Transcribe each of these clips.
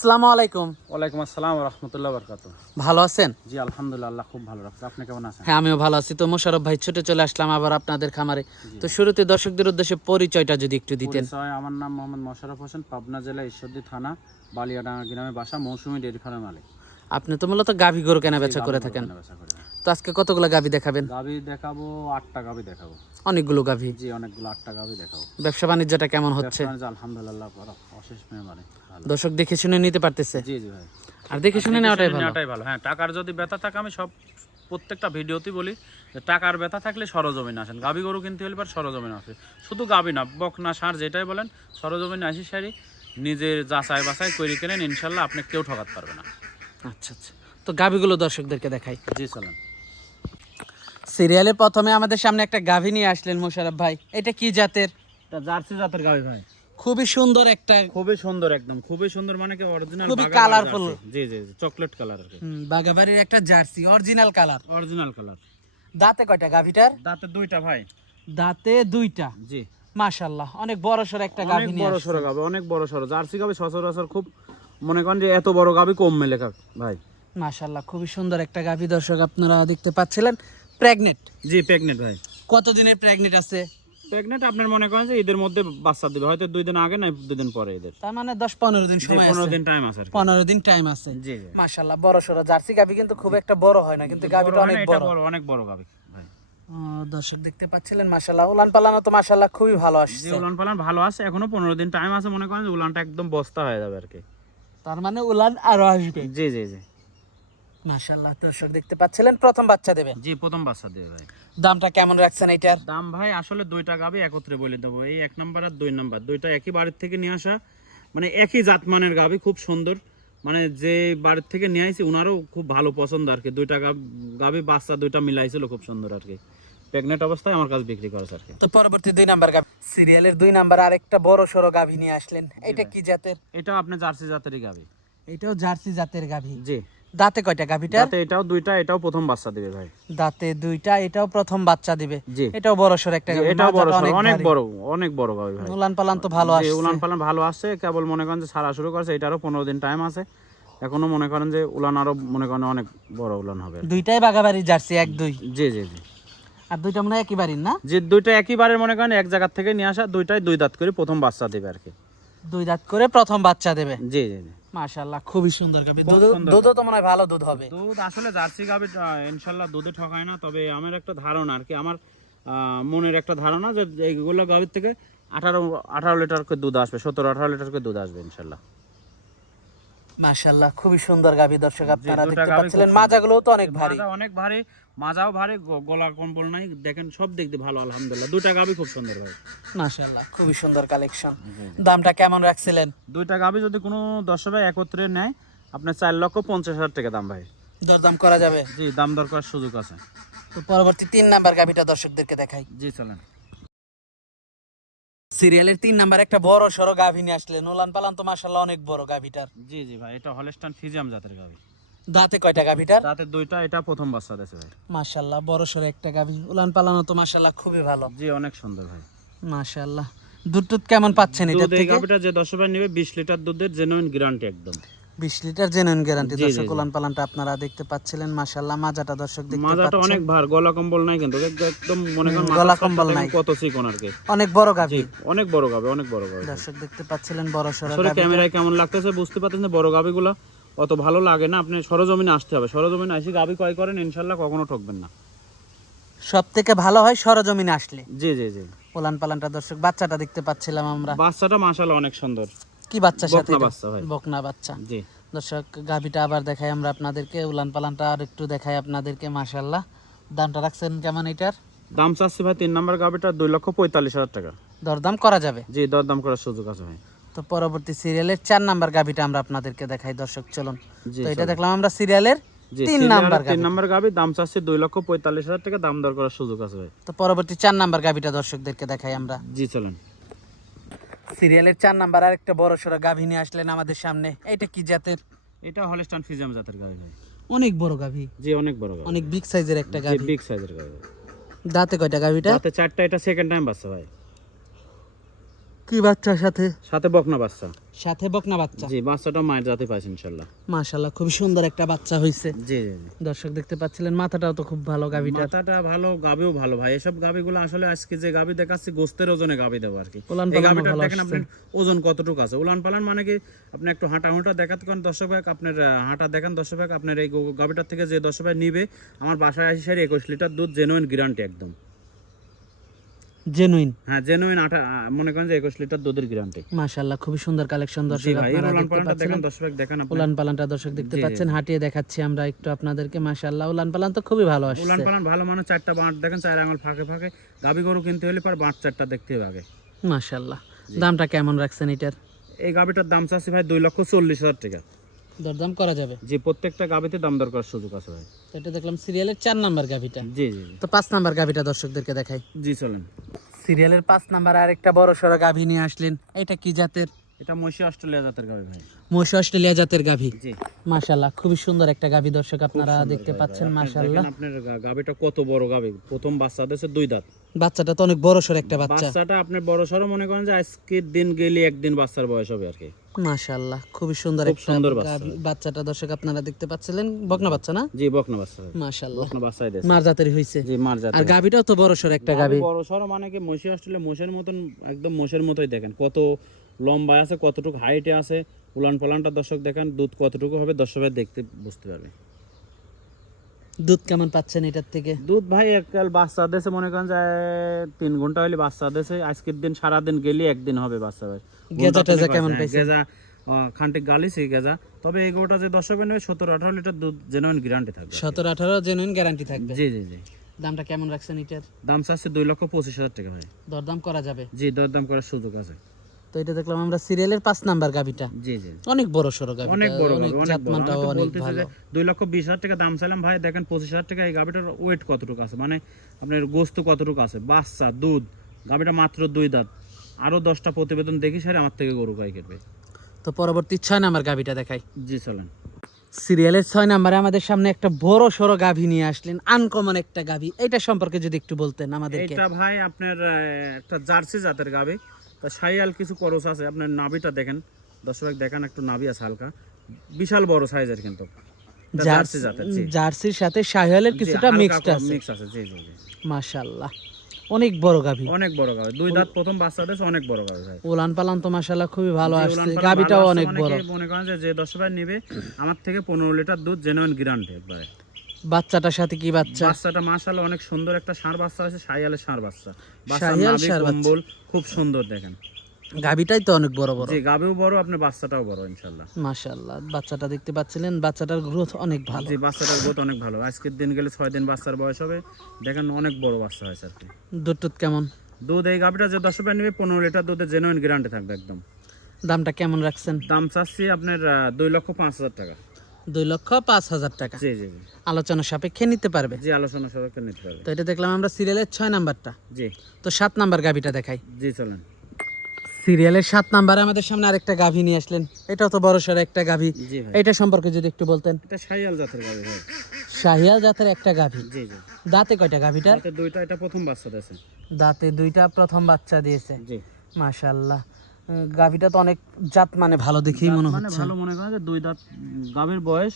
আসসালামু আলাইকুম। ওয়ালাইকুম আসসালাম রহমতুল্লাহ বরকাত ভালো আছেন? জি আলহামদুলিল্লাহ খুব ভালো রাখছে। আপনি কেমন আছেন? হ্যাঁ আমিও ভালো আছি। তো মোশারফ ভাই ছুটে চলে আসলাম আবার আপনাদের খামারে। তো শুরুতে দর্শকদের উদ্দেশ্যে পরিচয়টা যদি একটু দিতেন। আমার নাম মোহাম্মদ মোশাররফ হোসেন পাবনা জেলা ঈশ্বরদী থানা বালিয়াডাঙ্গা গ্রামে বাসা মৌসুমী ডেয়ারি ফার্মের মালিক। আপনি তো মূলত গাভী গরু কেনা বেচা করে থাকেন। তো আজকে কতগুলো গাভী দেখাবেন? গাভি দেখাবো আটটা গাভি দেখাবো। অনেকগুলো গাভী। জি অনেকগুলো আটটা গাভি দেখাবো। ব্যবসা বাণিজ্যটা কেমন হচ্ছে? আলহামদুলিল্লাহ অশেষ ভালো দর্শক দেখে শুনে নিতে পারতেছে। জি জি ভাই। আর দেখে শুনে নেওয়াটাই ভালো। নেওয়াটাই ভালো। হ্যাঁ টাকার যদি ব্যথা থাকে আমি সব প্রত্যেকটা ভিডিওতেই বলি যে টাকার ব্যথা থাকলে সরজমিন আসেন। গাভি গরু কিনতে হলে পর সরজমিন আসে। শুধু গাভি না বক না সার যেটাই বলেন সরজমিন আসি সারি নিজের যাচাই বাছাই করে কেনেন ইনশাল্লাহ আপনি কেউ ঠকাতে পারবে না। আচ্ছা আচ্ছা। তো গাভীগুলো দর্শকদেরকে দেখাই। জি চলেন। সিরিয়ালে প্রথমে আমাদের সামনে একটা গাভী নিয়ে আসলেন মোশারফ ভাই। এটা কি জাতের? জার্সি জাতের গাভি ভাই। খুবই সুন্দর একটা খুবই সুন্দর একদম। খুবই সুন্দর মানে কি অরিজিনাল খুবই colourful। জি জি চকলেট কালার বাগাবাড়ির একটা jersey original colour original colour দাঁতে কয়টা গাভীটার? দাঁতে দুইটা ভাই। দাঁতে দুইটা? জি। মাশাল্লাহ অনেক বড় সড় একটা অনেক নিয়ে বড়। সড়ো গাবি অনেক বড় সড়ো। জার্সি গাবি সচরাচর খুব মনে করেন যে এত বড় গাবি কম মেলে ভাই। মাশাল্লাহ খুবই সুন্দর একটা গাভী দর্শক আপনারা দেখতে পাচ্ছিলেন। প্রেগনেন্ট জি প্রেগনেন্ট ভাই। কতদিনের প্রেগনেন্ট আছে? প্রেগনেন্ট আপনার মনে করেন যে ঈদের মধ্যে বাচ্চা দিবে। হয়তো দুই দিন আগে না দুই দিন পরে ঈদের। তার মানে দিন সময় দিন টাইম আছে আর কি। পনেরো দিন টাইম আছে। জি বড় জার্সি কিন্তু খুব একটা বড় হয় না কিন্তু অনেক বড়। বড় অনেক বড় গাবি ভাই। দর্শক দেখতে পাচ্ছিলেন মাশাল্লাহ উলান পালানো তো মাশাল্লাহ খুবই ভালো আসছে। উলান পালান ভালো আছে এখনও পনেরো দিন টাইম আছে মনে করেন যে উলানটা একদম বস্তা হয়ে যাবে আর কি। তার মানে উলান আরও আসবে। জি জি জি। মাশাল্লাহ দর্শক দেখতে পাচ্ছিলেন প্রথম বাচ্চা দেবে। জি প্রথম বাচ্চা দেবে ভাই। দামটা কেমন রাখছেন এটার দাম ভাই আসলে দুইটা গাবি একত্রে বলে দেবো। এই এক নাম্বার আর দুই নাম্বার দুইটা একই বাড়ির থেকে নিয়ে আসা মানে একই জাতমানের গাবি খুব সুন্দর। মানে যে বাড়ির থেকে নিয়ে আসি উনারও খুব ভালো পছন্দ আর কি। দুইটা গাব- বাচ্চা দুইটা মিলাইছিল খুব সুন্দর আর কি। প্রেগনেন্ট অবস্থায় আমার কাছে বিক্রি করেছে আর কি। তো পরবর্তী দুই নাম্বার গাভী সিরিয়ালের দুই নাম্বার আরেকটা বড় সড়ো গাভী নিয়ে আসলেন। এটা কি জাতের? এটাও আপনি জার্সি জাতেরই গাবি। এটাও জার্সি জাতের গাভী জি। দাঁতে কয়টা গাভীটার যাতে এটাও দুইটা এটাও প্রথম বাচ্চা দিবে ভাই। দাঁতে দুইটা এটাও প্রথম বাচ্চা দিবে। এটাও বড় সড়ো একটা এটাও বড় সড়ো, অনেক বড় অনেক বড় গাবি ভাই। উলান পালান তো ভালো আসছে। উলান পালান ভালো আসছে কেবল মনে করেন যে সারা শুরু করছে এটারও পনেরো দিন টাইম আছে। এখনও মনে করেন যে উলান আরও মনে করেন অনেক বড় উলান হবে। দুইটাই বাগাবাড়ি জার্সি এক দুই? জি জি জি। আর দুইটা মনে হয় একই বাড়ির না? যে দুইটা একই একইবারে মনে করেন এক জায়গা থেকে নিয়ে আসা দুইটাই দুই দাঁত করে প্রথম বাচ্চা দিবে আর কি। দুই দাঁত করে প্রথম বাচ্চা দেবে। জি জি মাশাআল্লাহ খুবই সুন্দর গাবে দুধ তো মনে হয় ভালো দুধ হবে। দুধ আসলে জার্সি গাবে ইনশাল্লাহ দুধে ঠকায় না তবে আমার একটা ধারণা আর কি আমার আহ, মনের একটা ধারণা যে এইগুলো গাবির থেকে আঠারো আঠারো লিটার করে দুধ আসবে সতেরো আঠারো লিটার করে দুধ আসবে ইনশাল্লাহ মাশাআল্লাহ খুবই সুন্দর গাভী দর্শক আপনারা দেখতে পাচ্ছিলেন মাজাগুলো তো অনেক ভারী। অনেক ভারী মাজাও ভারী গলা কম্বল নাই দেখেন সব দেখতে ভালো আলহামদুলিল্লাহ। দুইটা গাবি খুব সুন্দর ভাই। মাশাআল্লাহ খুবই সুন্দর কালেকশন দামটা কেমন রাখছিলেন? দুইটা গাবি যদি কোনো ভাই একত্রে নেয় আপনার চার লক্ষ পঞ্চাশ হাজার টাকা দাম ভাই। দরদাম করা যাবে? জি দাম দর করার সুযোগ আছে। তো পরবর্তী তিন নাম্বার গাভীটা দর্শকদেরকে দেখাই। জি চলেন। সিরিয়ালের তিন নাম্বার একটা বড় সড়ো গাভী নিয়ে আসলে। নোলান পালান তো মাশাআল্লাহ অনেক বড় গাভীটার। জি জি ভাই এটা হলস্টান ফিজিয়াম জাতের গাভী। দাঁতে কয়টা গাভীটার? দাঁতে দুইটা এটা প্রথম বাচ্চা দিয়েছে ভাই। মাশাআল্লাহ বড় সড়ো একটা গাভী। উলান পালানো তো মাশাআল্লাহ খুবই ভালো। জি অনেক সুন্দর ভাই। মাশাআল্লাহ। দুধ টুধ কেমন পাচ্ছেন এটা থেকে? গাভীটা যে দশ ভাই নেবে বিশ লিটার দুধের জেনুইন গ্যারান্টি একদম। বিশ লিটার জেনুইন গ্যারান্টি দর্শক জি। উলান পালানটা আপনারা দেখতে পাচ্ছিলেন মাজাটা দর্শক দেখতে মাজাটা অনেক ভার গলা কম্বল নাই কিন্তু। একদম মনে করেন গলা কম্বল নাই। কত চিকন আর কি। অনেক বড় গাভী। অনেক বড় গাবে অনেক বড় গাবে দর্শক দেখতে পাচ্ছিলেন বড় সড়ো আসলে ক্যামেরায় কেমন লাগতেছে বুঝতে পারতেছেন বড় গাবিগুলো অত ভালো লাগে না। আপনি সরজমিনে আসতে হবে। সরজমিনে আসি গাবি কয় করেন ইনশাল্লাহ কখনো ঠকবেন না। সব থেকে ভালো হয় সরজমিনে আসলে। জি জি জি। উলান পালানটা দর্শক বাচ্চাটা দেখতে পাচ্ছিলাম আমরা। বাচ্চাটা মাশাআল্লাহ অনেক সুন্দর। কি বাচ্চার সাথে বকনা বাচ্চা জি। দর্শক গাভীটা আবার দেখাই আমরা আপনাদেরকে উলান পালানটা আর একটু দেখাই আপনাদেরকে মাশাল্লাহ দামটা রাখছেন কেমন এটার? দাম চাচ্ছি ভাই তিন নম্বর গাবিটা দুই লক্ষ পঁয়তাল্লিশ হাজার টাকা। দরদাম করা যাবে? জি দর দাম করার সুযোগ আছে ভাই। তো পরবর্তী সিরিয়ালের চার নাম্বার গাভীটা আমরা আপনাদেরকে দেখাই দর্শক চলুন। তো এটা দেখলাম আমরা সিরিয়ালের তিন নাম্বার তিন নম্বর গাবি দাম চাচ্ছি দুই লক্ষ পঁয়তাল্লিশ হাজার টাকা দাম দর করার সুযোগ আছে ভাই। তো পরবর্তী চার নাম্বার গাভীটা দর্শকদেরকে দেখাই আমরা। জি চলেন। সিরিয়ালের চার নাম্বার আর একটা বড় সড়ো গাভী নিয়ে আসলেন আমাদের সামনে। এটা কি জাতের? এটা হলস্টান ফিজাম জাতের গাভী ভাই। অনেক বড় গাভী। জি অনেক বড় গাভী। অনেক বিগ সাইজের একটা গাভী। বিগ সাইজের গাভী। দাঁতে কয়টা গাভীটা? দাঁতে চারটা এটা সেকেন্ড টাইম বাচ্চা ভাই। কি বাচ্চার সাথে? সাথে বকনা বাচ্চা। সাথে বকনা বাচ্চা? জি বাচ্চাটা মায়ের জাতে পাইছে ইনশাল্লাহ। মাশাল্লাহ খুবই সুন্দর একটা বাচ্চা হয়েছে জি জি দর্শক দেখতে পাচ্ছিলেন মাথাটাও তো খুব ভালো গাভিটার। মাথাটা ভালো গাবিও ভালো ভাই। এসব গাবিগুলো আসলে আজকে যে গাবি দেখাচ্ছি গোস্তের ওজনে গাবি দেবো আর কি। এই গাবিটা দেখেন। আপনার ওজন কতটুকু আছে? উলান পালান মানে কি আপনি একটু হাঁটা হুঁটা দেখাতে পারেন দর্শক ভাই আপনার হাঁটা দেখান দর্শক ভাই আপনার এই গাবিটার থেকে যে দর্শক ভাই নিবে আমার বাসায় আসি সারি একুশ লিটার দুধ জেনুইন গ্যারান্টি একদম। জেনুইন হ্যাঁ জেনুইন আহ, মনে করেন যে একুশ লিটার দুধের গ্যারান্টি খুবই সুন্দর কালেকশন দর্শক আপনারা দেখতে পাচ্ছেন। দেখান দর্শক দেখান উলান পালানটা দর্শক দেখতে পাচ্ছেন হাঁটিয়ে দেখাচ্ছি আমরা একটু আপনাদেরকে মাশাল্লাহ উলান পালান তো খুবই ভালো উলান পালান ভালো মানে চারটা বাঁট দেখেন চার আঙুল ফাঁকে ফাঁকে। গাবি গরু কিনতে হলে পার বাঁট চারটা দেখতে হবে আগে। মাশাল্লাহ দামটা কেমন রাখছেন এটার? এই গাবিটার দাম চাচ্ছি ভাই দুই লক্ষ চল্লিশ হাজার টাকা। দরদাম করা যাবে। যে প্রত্যেকটা গাবিতে দাম দর করার সুযোগ আছে ভাই। এটা দেখলাম সিরিয়ালের চার নাম্বার গাভিটা। জি জি জি। তো পাঁচ নাম্বার গাভিটা দর্শকদেরকে দেখাই। জি চলেন। সিরিয়ালের পাঁচ নাম্বার আরেকটা বড় সড়ো গাভী নিয়ে আসলেন। এটা কি জাতের? এটা মহিষী অস্ট্রেলিয়া জাতের গাবি ভাই। মহিষ অস্ট্রেলিয়া জাতের গাভী। জি। মাশাল্লাহ খুবই সুন্দর একটা গাভী দর্শক আপনারা দেখতে পাচ্ছেন মাশাল্লাহ আপনার গা- কত বড় গাবি প্রথম বাচ্চা দিয়েছে দুই দাঁত। বাচ্চাটা তো অনেক বড় সড়ো একটা বাচ্চা। বাচ্চাটা আপনার বড় সড়ো মনে করেন যে আজকের দিন গেলে একদিন বাচ্চার বয়স হবে আর কি। মাশাল্লাহ খুবই সুন্দর একটা সুন্দর বাচ্চাটা দর্শক আপনারা দেখতে পাচ্ছিলেন বকনা বাচ্চা না? জি বকনা বাচ্চা। বকনা বাচ্চাই মার জাতেরই হয়েছে জি মার জাত আর গাভীটাও তো বড় সড়ো একটা গাভী বড় মানে কি মহিষী অস্ট্রেলিয়া মোষের মতন একদম মোষের মতোই দেখেন। কত লম্বা আছে কতটুকু হাইটে আছে উলান পালানটা দর্শক দেখেন দুধ কতটুকু হবে দর্শক দেখতে বুঝতে পারবে। দুধ কেমন পাচ্ছেন এটার থেকে? দুধ ভাই এককাল বাচ্চা দেশে মনে করেন যে তিন ঘণ্টা হলে বাচ্চা দেশে আজকের দিন সারা দিন গেলে একদিন হবে বাচ্চা ভাই। গেজা টেজা কেমন হ্যাঁ, পাইছেন? গেজা খান্টিক গালিছি গেজা। তবে এই গোটা যে দর্শক নেবে সতেরো আঠারো লিটার দুধ জেনুইন গ্যারান্টি থাকবে। সতেরো আঠারো জেনুইন গ্যারান্টি থাকবে। জি জি জি। দামটা কেমন রাখছেন এটার? দাম চাচ্ছে দুই লক্ষ পঁচিশ হাজার টাকা ভাই। দরদাম করা যাবে? জি দরদাম করার সুযোগ আছে। তো এটা দেখলাম আমরা সিরিয়ালের পাঁচ নাম্বার জি জি। অনেক বড় সড়ো গাভি অনেক বড় অনেক গাভী, অনেক জাতমানটাও অনেক ভালো। দুই লক্ষ বিশ হাজার টাকা দাম চাইলাম। ভাই দেখেন পঁচিশ হাজার টাকা এই ওয়েট কতটুকু আছে? মানে আপনার গোস্ত কতটুকু আছে? বাচ্চা দুধ মাত্র দুই দাঁত। আরও দশটা প্রতিবেদন দেখি আমার থেকে গরু গাই কেটবে তো পরবর্তী ছয় নাম্বার গাভিটা দেখাই। জি চলেন। সিরিয়ালের ছয় নাম্বারে আমাদের সামনে একটা বড় সড়ো গাভি নিয়ে আসলেন। আনকমন একটা গাভি। এটা সম্পর্কে যদি একটু বলতেন আমাদের এটা ভাই আপনার একটা জার্সি জাতের গাবে তা সাইয়াল কিছু করস আছে আপনার নাভিটা দেখেন। দর্শক দেখেন একটু নাভি আছে হালকা। বিশাল বড় সাইজের কিন্তু। জার্সির সাথে কিছুটা মিক্সড আছে। মিক্স আছে জি জি জি। মাশাল্লাহ অনেক বড় গাভি। অনেক বড় গাবে দুই দাঁত প্রথম বাচ্চা দেশ অনেক বড় গাবে ভাই। উলান পালান তো মাশাল্লাহ খুবই ভালো আসছে। গাভিটাও অনেক বড়। মনে করেন যে যে দশ ভাই নিবে আমার থেকে পনেরো লিটার দুধ জেনুইন গ্যারান্টি একবারে বাচ্চাটার সাথে কি বাচ্চা? বাচ্চাটা মাশাআল্লাহ অনেক সুন্দর একটা ষাঁড় বাচ্চা আছে সাইয়ালের ষাঁড় বাচ্চা। শাহিয়াল ষাঁড় বাচ্চা। কম্বল খুব সুন্দর দেখেন। গাভিটাই তো অনেক বড় বড়। জি গাবেও বড় আপনার বাচ্চাটাও বড় ইনশাল্লাহ মাশাল্লাহ বাচ্চাটা দেখতে পাচ্ছিলেন বাচ্চাটার গ্রোথ অনেক ভালো। জি বাচ্চাটার গ্রোথ অনেক ভালো। আজকের দিন গেলে ছয় দিন বাচ্চার বয়স হবে। দেখেন অনেক বড় বাচ্চা হয়েছে আর কি। দুধ টুধ কেমন? দুধ এই গাভিটা যে দশ রুপিয়া নেবে পনেরো লিটার দুধের জেনুইন গ্যারান্টি থাকবে একদম। দামটা কেমন রাখছেন? দাম চাচ্ছি আপনার আহ, দুই লক্ষ পাঁচ হাজার টাকা। দুই লক্ষ পাঁচ হাজার টাকা। জি জি জি। আলোচনা সাপেক্ষে নিতে পারবে। জি আলোচনা সবাইকে নিতে পারবে। তো এটা দেখলাম আমরা সিরিয়ালের ছয় নাম্বারটা। জি। তো সাত নাম্বার গাভিটা দেখাই। জি চলেন। সিরিয়ালের সাত নাম্বারে আমাদের সামনে আরেকটা গাভি নিয়ে আসলেন। এটাও তো বড় সড়ো একটা গাভি। এটা সম্পর্কে যদি একটু বলতেন। এটা সাইয়াল জাতের গাভি ভাই। শাহিয়াল জাতের একটা গাভি। জি জি। দাঁতে কয়টা গাভিটার? তাতে দুইটা এটা প্রথম বাচ্চা দিয়েছে দাঁতে দুইটা প্রথম বাচ্চা দিয়েছে। জি। মাশাল্লাহ উম, গাভিটা তো অনেক জাত মানে ভালো দেখেই মনে মানে হচ্ছে। ভালো মনে করেন যে দুই দাঁত গাভীর বয়স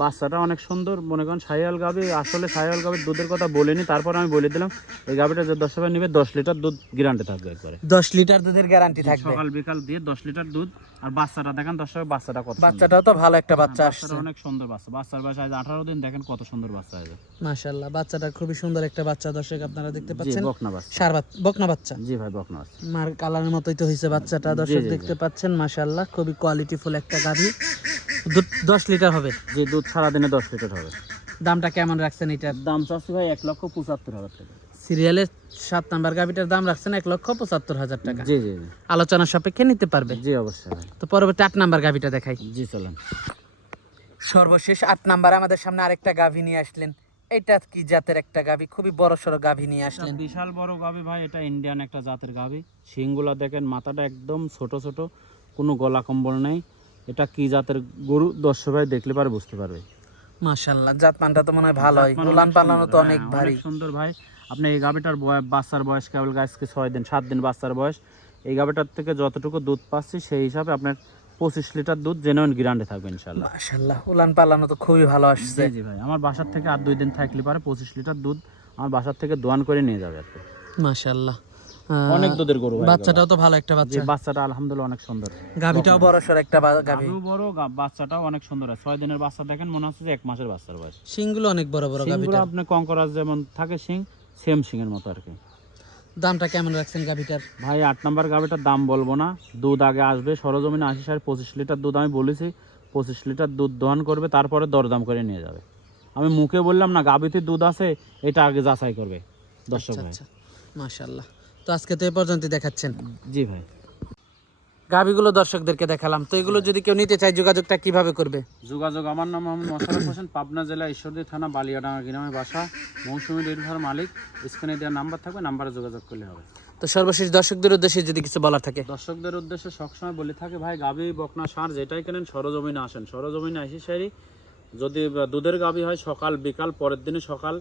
বাচ্চাটা অনেক সুন্দর। মনে করেন সাইয়াল গাভী আসলে সাইয়াল গাভীর দুধের কথা বলিনি তারপর আমি বলে দিলাম এই গাভীটা যে দশ টাকা নেবে দশ লিটার দুধ গ্যারান্টি থাকবে একবারে। দশ লিটার দুধের গ্যারান্টি থাকবে। সকাল বিকাল দিয়ে দশ লিটার দুধ আর বাচ্চাটা দেখেন দশ টাকা বাচ্চাটা কত সুন্দর। বাচ্চাটাও তো ভালো একটা বাচ্চা আসছে। অনেক সুন্দর বাচ্চা। বাচ্চার বয়স আজ আঠারো দিন দেখেন কত সুন্দর বাচ্চা আছে মাশাল্লাহ বাচ্চাটা খুবই সুন্দর একটা বাচ্চা দর্শক আপনারা দেখতে পাচ্ছেন। বকনা বাচ্চা। সার বকনা বাচ্চা। জি ভাই বকনা বাচ্চা। মার কালারের মতোই তো হয়েছে বাচ্চাটা দর্শক। দেখতে পাচ্ছেন মাশাল্লাহ খুবই কোয়ালিটিফুল একটা গাভি। দুধ দশ লিটার হবে। যে দুধ সারাদিনে দশ লিটার হবে। দামটা কেমন রাখছেন এটার দাম চাচ্ছি ভাই এক লক্ষ পঁচাত্তর হাজার টাকা। সিরিয়ালের সাত নাম্বার গাভিটার দাম রাখছেন এক লক্ষ পঁচাত্তর হাজার টাকা। জি জি জি। আলোচনা সাপেক্ষে নিতে পারবে? জি অবশ্যই তো পরবর্তী আট নাম্বার গাভিটা দেখাই। জি চলেন। সর্বশেষ আট নাম্বারে আমাদের সামনে আরেকটা গাভি নিয়ে আসলেন। এটা কি জাতের একটা গাভি? খুবই বড় সড়ো গাভি নিয়ে আসলেন। বিশাল বড় গাভী ভাই এটা ইন্ডিয়ান একটা জাতের গাভী। শিংগুলা দেখেন মাথাটা একদম ছোট ছোট। কোনো গলা কম্বল নেই। এটা কি জাতের গরু? দর্শক ভাই দেখলে পারে বুঝতে পারবে। মাশাল্লাহ জাত মানটা তো মনে হয় জাতমান উলান অনেক পালানো তো হ্যাঁ, অনেক ভারী। সুন্দর ভাই। আপনি এই গাভীটার বয়- বাচ্চার বয়স কেবল গাছকে ছয় দিন সাত দিন বাচ্চার বয়স। এই গাভিটার থেকে যতটুকু দুধ পাচ্ছি সেই হিসাবে আপনার পঁচিশ লিটার দুধ জেনুইন গ্রান্ডে থাকবে ইনশাল্লাহ মাশাল্লাহ উলান পালানো তো খুবই ভালো আসছে। জি জি ভাই আমার বাসার থেকে আর দুই দিন থাকলে পারে পঁচিশ লিটার দুধ। আমার বাসার থেকে দোয়ান করে নিয়ে যাবে আর কি। মাশাল্লাহ অনেক দুধের গরু বাচ্চাটাও তো ভালো একটা বাচ্চা। বাচ্চাটা আলহামদুলিল্লাহ অনেক সুন্দর। গাভিটাও বড় সর একটা গাভি। বড় বাচ্চাটাও অনেক সুন্দর হয়। ছয় দিনের বাচ্চা দেখেন মনে হচ্ছে যে এক মাসের বাচ্চার বয়স। শিংগুলো অনেক বড় বড় গাভিটার। আপনি কঙ্করাজ যেমন থাকে সিং সেম মতো আর কি। দামটা কেমন রাখছেন গাভিটার? ভাই আট নাম্বার গাভিটার দাম বলব না। দুধ আগে আসবে সরজমিনে আশি সাড়ে পঁচিশ লিটার দুধ আমি বলেছি। পঁচিশ লিটার দুধ দহন করবে তারপরে দরদাম করে নিয়ে যাবে। আমি মুখে বললাম না গাভিতে দুধ আছে এটা আগে যাচাই করবে। দর্শক ভাই। আচ্ছা। মাশাল্লাহ তো আজকে তো এ পর্যন্ত দেখাচ্ছেন। জি ভাই। গাভিগুলো দর্শকদেরকে দেখালাম। তো এগুলো যদি কেউ নিতে চায় যোগাযোগটা কীভাবে করবে? যোগাযোগ আমার নাম মোহাম্মদ মোশারফ হোসেন পাবনা জেলা ঈশ্বরদী থানা বালিয়াডাঙ্গা গ্রামে বাসা মৌসুমী ফার্ম মালিক। স্ক্রিনে দেওয়ার নাম্বার থাকবে নাম্বারে যোগাযোগ করলে হবে। তো সর্বশেষ দর্শকদের উদ্দেশ্যে যদি কিছু বলার থাকে। দর্শকদের উদ্দেশ্যে সবসময় বলে থাকে ভাই গাভী বকনা সার যেটাই কেনেন সরজমিনে আসেন। সরজমিনে আসি সারি যদি দুধের গাভী হয় সকাল বিকাল পরের দিনে সকাল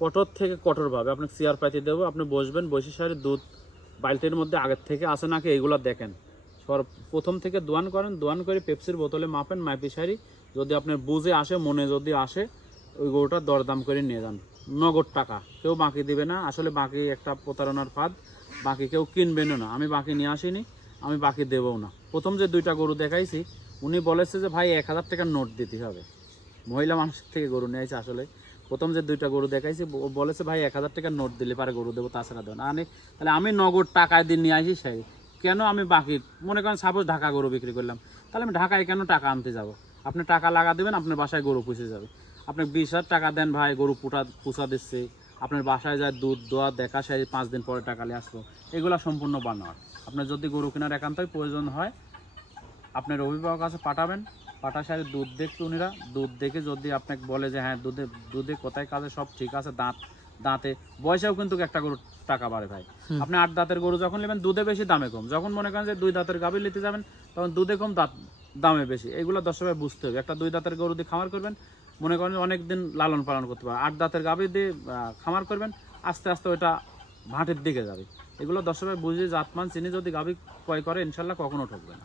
কঠোর থেকে কঠোরভাবে আপনাকে চেয়ার পাতি দেবো। আপনি বসবেন, বসে সারি দুধ বালতির মধ্যে আগের থেকে আসে নাকি এইগুলো দেখেন। সর প্রথম থেকে দোয়ান করেন, দোয়ান করে পেপসির বোতলে মাপেন, মাপি সারি। যদি আপনার বুঝে আসে, মনে যদি আসে, ওই গরুটা দরদাম করে নিয়ে যান। নগদ টাকা। কেউ বাকি দিবে না। আসলে বাকি একটা প্রতারণার ফাঁদ। বাকি কেউ কিনবেনও না। আমি বাকি নিয়ে আসিনি, আমি বাকি দেবও না। প্রথম যে দুইটা গরু দেখাইছি, উনি বলেছে যে, ভাই, এক হাজার টাকার নোট দিতে হবে। মহিলা মানুষের থেকে গরু নিয়েছে আসলে। প্রথম যে দুইটা গরু দেখাইছি বলেছে, ভাই, এক হাজার টাকার নোট দিলে পারে গরু দেবো, তাছাড়া দেবো আনে, তাহলে আমি নগদ টাকায় দিয়ে নিয়ে আসি সেই। কেন আমি বাকি, মনে করেন সাপোজ ঢাকা গরু বিক্রি করলাম, তাহলে আমি ঢাকায় কেন টাকা আনতে যাব? আপনি টাকা লাগা দেবেন, আপনার বাসায় গরু পুষে যাবে। আপনি বিশ হাজার টাকা দেন, ভাই, গরু পুটা, পুষা দিচ্ছে। আপনার বাসায় যায় দুধ দোয়া, দেখা সেই পাঁচ দিন পরে টাকা নিয়ে আসলো। এগুলো সম্পূর্ণ বানোয়ার আপনার যদি গরু কেনার একান্তই প্রয়োজন হয়, আপনার অভিভাবক কাছে পাঠাবেন। পাঠা সারে দুধ দেখতে উনিরা। দুধ দেখে যদি আপনাকে বলে যে হ্যাঁ দুধে দুধে কোথায় কাজে সব ঠিক আছে দাঁত দাঁতে। বয়সেও কিন্তু একটা গরুর টাকা বাড়ে ভাই। আপনি আট দাঁতের গরু যখন নেবেন দুধে বেশি দামে কম। যখন মনে করেন যে দুই দাঁতের গাভী নিতে যাবেন তখন দুধে কম দাঁত দামে বেশি। এগুলো দর্শকের বুঝতে হবে। একটা দুই দাঁতের গরু দিয়ে খামার করবেন মনে করেন অনেক দিন লালন পালন করতে পারেন আট দাঁতের গাভী দিয়ে খামার করবেন আস্তে আস্তে ওইটা ভাটের দিকে যাবে। এগুলো দর্শকের বুঝে জাতমান চিনি যদি গাভী ক্রয় করে ইনশাল্লাহ কখনো ঠকবে না।